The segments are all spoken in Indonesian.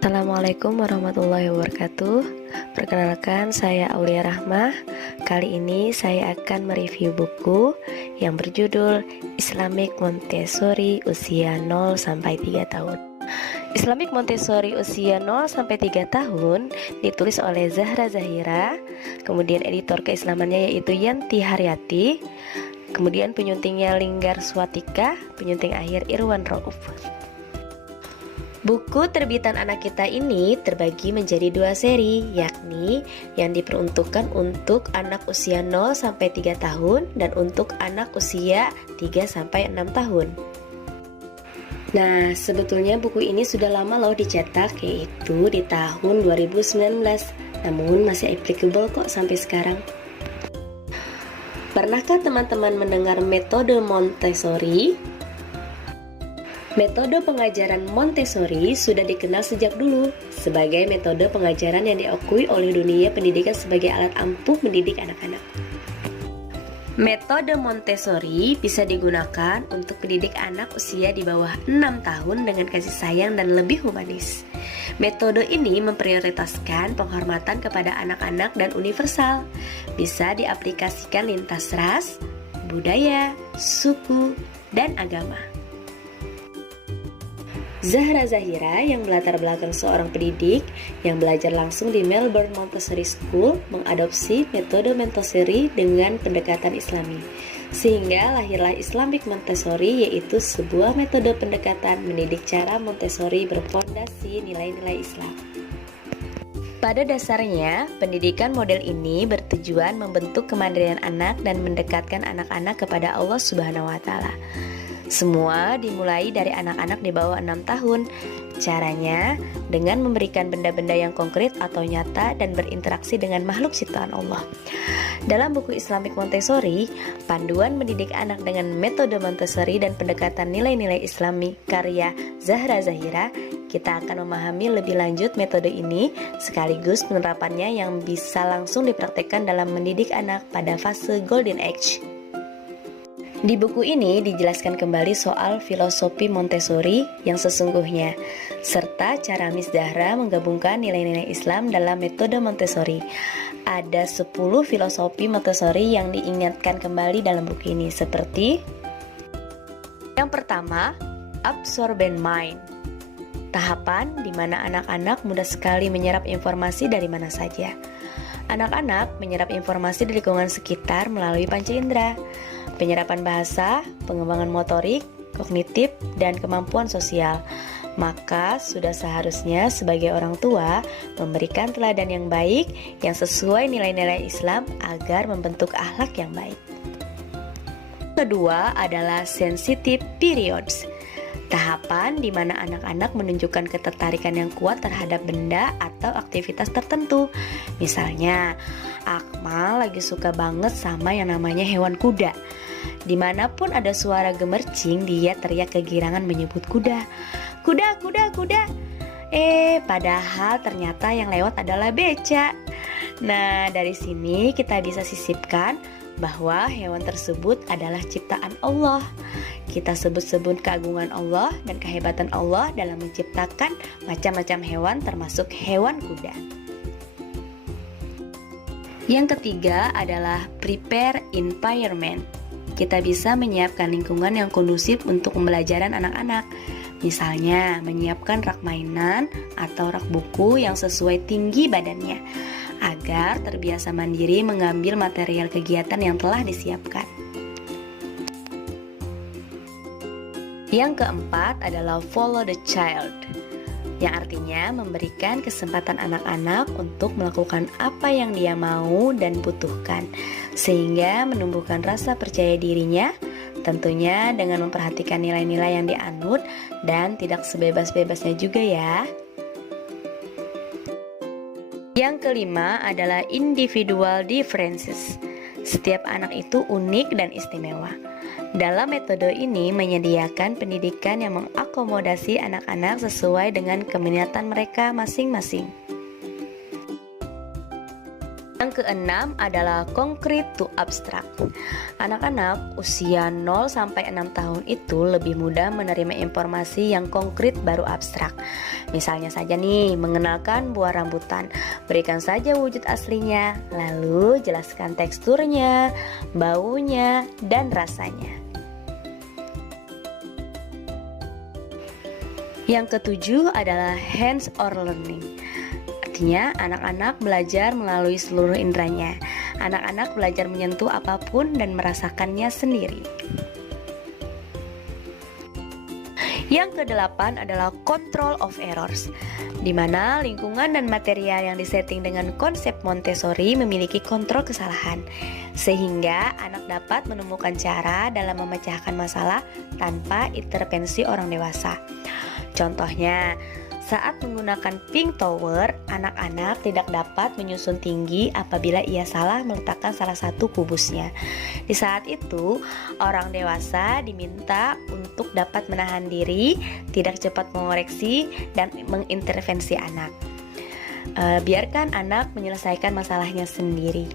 Assalamualaikum warahmatullahi wabarakatuh. Perkenalkan, saya Aulia Rahmah. Kali ini saya akan mereview buku yang berjudul Islamic Montessori Usia 0 sampai 3 tahun. Islamic Montessori Usia 0 sampai 3 tahun ditulis oleh Zahra Zahira, kemudian editor keislamannya yaitu Yanti Haryati, kemudian penyuntingnya Linggar Swatika, penyunting akhir Irwan Rauf. Buku terbitan anak kita ini terbagi menjadi 2 seri, yakni yang diperuntukkan untuk anak usia 0 sampai 3 tahun dan untuk anak usia 3 sampai 6 tahun. Nah, sebetulnya buku ini sudah lama loh dicetak, yaitu di tahun 2019, namun masih applicable kok sampai sekarang. Pernahkah teman-teman mendengar metode Montessori? Metode pengajaran Montessori sudah dikenal sejak dulu sebagai metode pengajaran yang diakui oleh dunia pendidikan sebagai alat ampuh mendidik anak-anak. Metode Montessori bisa digunakan untuk mendidik anak usia di bawah 6 tahun dengan kasih sayang dan lebih humanis. Metode ini memprioritaskan penghormatan kepada anak-anak dan universal. Bisa diaplikasikan lintas ras, budaya, suku, dan agama. Zahra Zahira yang berlatar belakang seorang pendidik yang belajar langsung di Melbourne Montessori School mengadopsi metode Montessori dengan pendekatan Islami, sehingga lahirlah Islamic Montessori, yaitu sebuah metode pendekatan mendidik cara Montessori berfondasi nilai-nilai Islam. Pada dasarnya, pendidikan model ini bertujuan membentuk kemandirian anak dan mendekatkan anak-anak kepada Allah Subhanahu wa Ta'ala. Semua dimulai dari anak-anak di bawah 6 tahun. Caranya dengan memberikan benda-benda yang konkret atau nyata dan berinteraksi dengan makhluk ciptaan Allah. Dalam buku Islamic Montessori, panduan mendidik anak dengan metode Montessori dan pendekatan nilai-nilai Islami karya Zahra Zahira, kita akan memahami lebih lanjut metode ini sekaligus penerapannya yang bisa langsung dipraktekkan dalam mendidik anak pada fase Golden Age. Di buku ini dijelaskan kembali soal filosofi Montessori yang sesungguhnya, serta cara Miss Zahra menggabungkan nilai-nilai Islam dalam metode Montessori. Ada 10 filosofi Montessori yang diingatkan kembali dalam buku ini, seperti yang pertama, absorbent mind. Tahapan di mana anak-anak mudah sekali menyerap informasi dari mana saja. Anak-anak menyerap informasi dari lingkungan sekitar melalui panca indera. Penyerapan bahasa, pengembangan motorik, kognitif, dan kemampuan sosial. Maka sudah seharusnya sebagai orang tua memberikan teladan yang baik yang sesuai nilai-nilai Islam agar membentuk akhlak yang baik. Kedua adalah sensitive periods. Tahapan di mana anak-anak menunjukkan ketertarikan yang kuat terhadap benda atau aktivitas tertentu. Misalnya, Akmal lagi suka banget sama yang namanya hewan kuda. Dimanapun ada suara gemercing, dia teriak kegirangan menyebut kuda. Kuda, kuda, kuda. Padahal ternyata yang lewat adalah beca. Nah, dari sini kita bisa sisipkan bahwa hewan tersebut adalah ciptaan Allah. Kita sebut-sebut keagungan Allah dan kehebatan Allah dalam menciptakan macam-macam hewan termasuk hewan kuda. Yang ketiga adalah prepare environment. Kita bisa menyiapkan lingkungan yang kondusif untuk pembelajaran anak-anak. Misalnya, menyiapkan rak mainan atau rak buku yang sesuai tinggi badannya, agar terbiasa mandiri mengambil material kegiatan yang telah disiapkan. Yang keempat adalah follow the child, yang artinya memberikan kesempatan anak-anak untuk melakukan apa yang dia mau dan butuhkan, sehingga menumbuhkan rasa percaya dirinya, tentunya dengan memperhatikan nilai-nilai yang dianut dan tidak sebebas-bebasnya juga ya. Yang kelima adalah individual differences. Setiap anak itu unik dan istimewa. Dalam metode ini menyediakan pendidikan yang mengakomodasi anak-anak sesuai dengan keminatan mereka masing-masing. Yang keenam adalah concrete to abstract. Anak-anak usia 0 sampai 6 tahun itu lebih mudah menerima informasi yang konkret baru abstrak. Misalnya saja nih, mengenalkan buah rambutan. Berikan saja wujud aslinya, lalu jelaskan teksturnya, baunya, dan rasanya. Yang ketujuh adalah hands-on learning. Artinya, anak-anak belajar melalui seluruh inderanya. Anak-anak belajar menyentuh apapun dan merasakannya sendiri. Yang kedelapan adalah control of errors, di mana lingkungan dan material yang disetting dengan konsep Montessori memiliki kontrol kesalahan, sehingga anak dapat menemukan cara dalam memecahkan masalah tanpa intervensi orang dewasa. Contohnya, saat menggunakan pink tower, anak-anak tidak dapat menyusun tinggi apabila ia salah meletakkan salah satu kubusnya. Di saat itu, orang dewasa diminta untuk dapat menahan diri, tidak cepat mengoreksi, dan mengintervensi anak. Biarkan anak menyelesaikan masalahnya sendiri.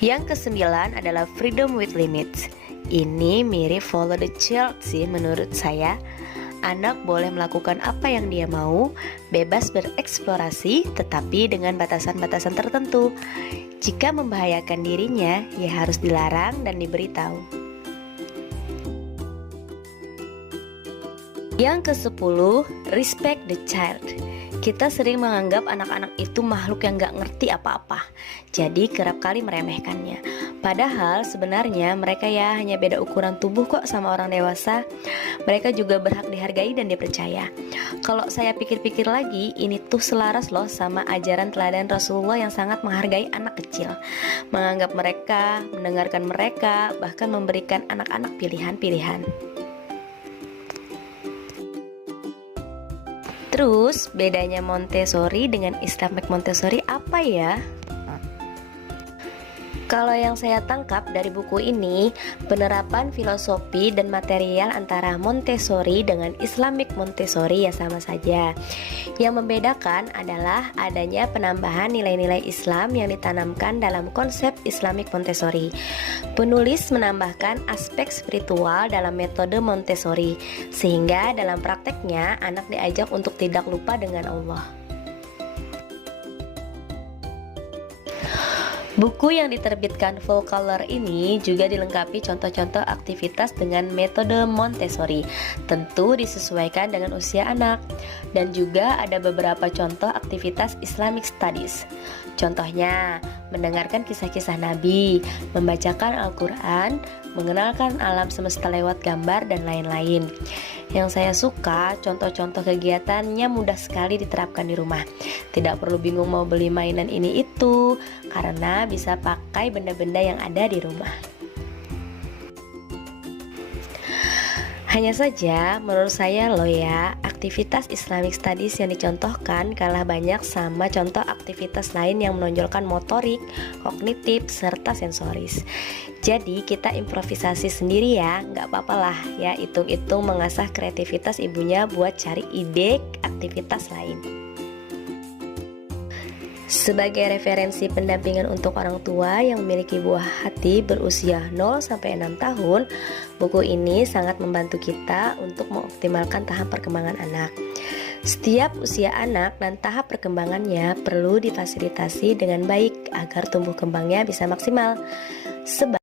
Yang kesembilan adalah freedom with limits. Ini mirip follow the child sih menurut saya. Anak boleh melakukan apa yang dia mau, bebas bereksplorasi, tetapi dengan batasan-batasan tertentu. Jika membahayakan dirinya, ia harus dilarang dan diberitahu. Yang ke-10, respect the child. Kita sering menganggap anak-anak itu makhluk yang gak ngerti apa-apa, jadi kerap kali meremehkannya. Padahal sebenarnya mereka ya hanya beda ukuran tubuh kok sama orang dewasa. Mereka juga berhak dihargai dan dipercaya. Kalau saya pikir-pikir lagi, ini tuh selaras loh sama ajaran teladan Rasulullah yang sangat menghargai anak kecil, menganggap mereka, mendengarkan mereka, bahkan memberikan anak-anak pilihan-pilihan. Terus bedanya Montessori dengan Islamic Montessori apa ya? Kalau yang saya tangkap dari buku ini, penerapan filosofi dan material antara Montessori dengan Islamic Montessori ya sama saja. Yang membedakan adalah adanya penambahan nilai-nilai Islam yang ditanamkan dalam konsep Islamic Montessori. Penulis menambahkan aspek spiritual dalam metode Montessori, sehingga dalam prakteknya anak diajak untuk tidak lupa dengan Allah. Buku yang diterbitkan full color ini juga dilengkapi contoh-contoh aktivitas dengan metode Montessori. Tentu disesuaikan dengan usia anak. Dan juga ada beberapa contoh aktivitas Islamic Studies. Contohnya, mendengarkan kisah-kisah Nabi, membacakan Al-Quran, mengenalkan alam semesta lewat gambar, dan lain-lain. Yang saya suka, contoh-contoh kegiatannya mudah sekali diterapkan di rumah. Tidak perlu bingung mau beli mainan ini itu, karena bisa pakai benda-benda yang ada di rumah. Hanya saja, menurut saya loh ya, aktivitas Islamic Studies yang dicontohkan kalah banyak sama contoh aktivitas lain yang menonjolkan motorik, kognitif, serta sensoris. Jadi kita improvisasi sendiri ya, nggak apa-apa lah ya, hitung-hitung mengasah kreativitas ibunya buat cari ide aktivitas lain. Sebagai referensi pendampingan untuk orang tua yang memiliki buah hati berusia 0-6 tahun, buku ini sangat membantu kita untuk mengoptimalkan tahap perkembangan anak. Setiap usia anak dan tahap perkembangannya perlu difasilitasi dengan baik agar tumbuh kembangnya bisa maksimal. Sebab